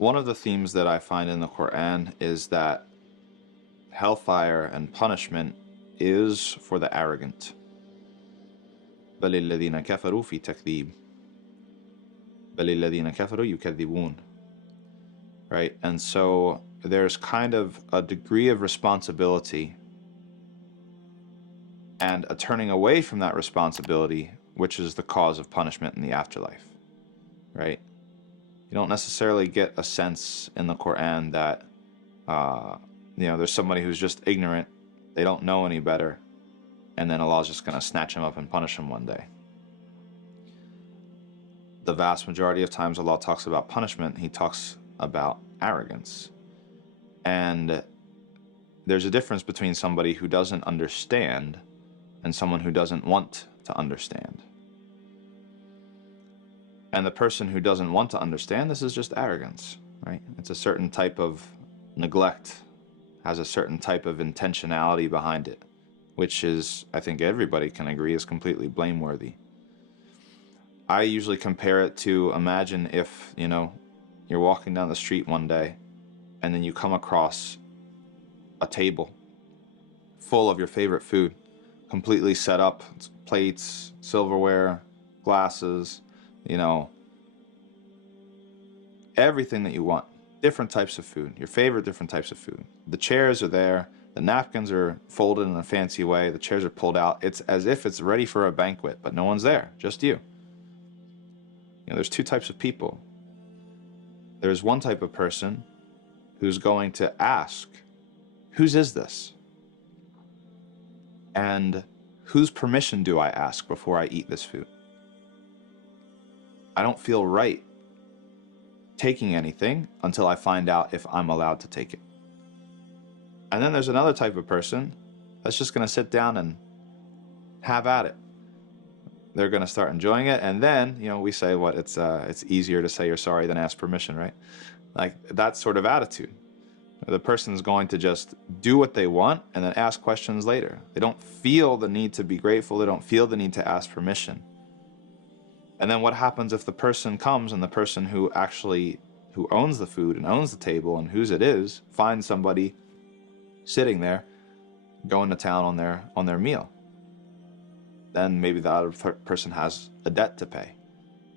one of the themes that I find in the Quran is that hellfire and punishment is for the arrogant. بل الذين كفروا في تكذيب. بل الذين كفروا يكذبون. Right? And so there's kind of a degree of responsibility and a turning away from that responsibility, which is the cause of punishment in the afterlife. Right? You don't necessarily get a sense in the Quran that there's somebody who's just ignorant, they don't know any better, and then Allah's just going to snatch him up and punish him one day. The vast majority of times Allah talks about punishment, He talks about arrogance. And there's a difference between somebody who doesn't understand and someone who doesn't want to understand. And the person who doesn't want to understand, this is just arrogance, right? It's a certain type of neglect, has a certain type of intentionality behind it, which is, I think everybody can agree, is completely blameworthy. I usually compare it to, imagine if, you're walking down the street one day and then you come across a table full of your favorite food, completely set up, plates, silverware, glasses, everything that you want, different types of food, your favorite different types of food. The chairs are there, the napkins are folded in a fancy way, the chairs are pulled out. It's as if it's ready for a banquet, but no one's there, just you. There's two types of people. There's one type of person who's going to ask, whose is this? And whose permission do I ask before I eat this food? I don't feel right taking anything until I find out if I'm allowed to take it. And then there's another type of person that's just going to sit down and have at it. They're going to start enjoying it, and then we say it's easier to say you're sorry than ask permission, right? Like that sort of attitude. The person's going to just do what they want and then ask questions later. They don't feel the need to be grateful. They don't feel the need to ask permission. And then what happens if the person comes and the person who owns the food and owns the table and whose it is finds somebody sitting there going to town on their meal? Then maybe the other person has a debt to pay,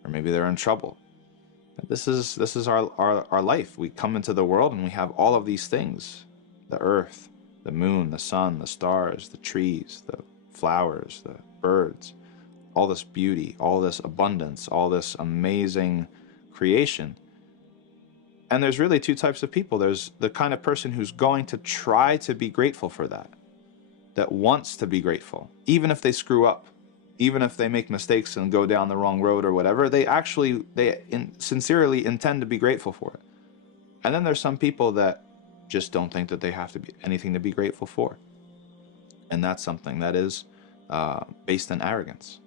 or maybe they're in trouble. This is our life. We come into the world and we have all of these things: the earth, the moon, the sun, the stars, the trees, the flowers, the birds, all this beauty, all this abundance, all this amazing creation. And there's really two types of people. There's the kind of person who's going to try to be grateful for that wants to be grateful, even if they screw up, even if they make mistakes and go down the wrong road or whatever, they sincerely intend to be grateful for it. And then there's some people that just don't think that they have to be anything to be grateful for. And that's something that is based in arrogance.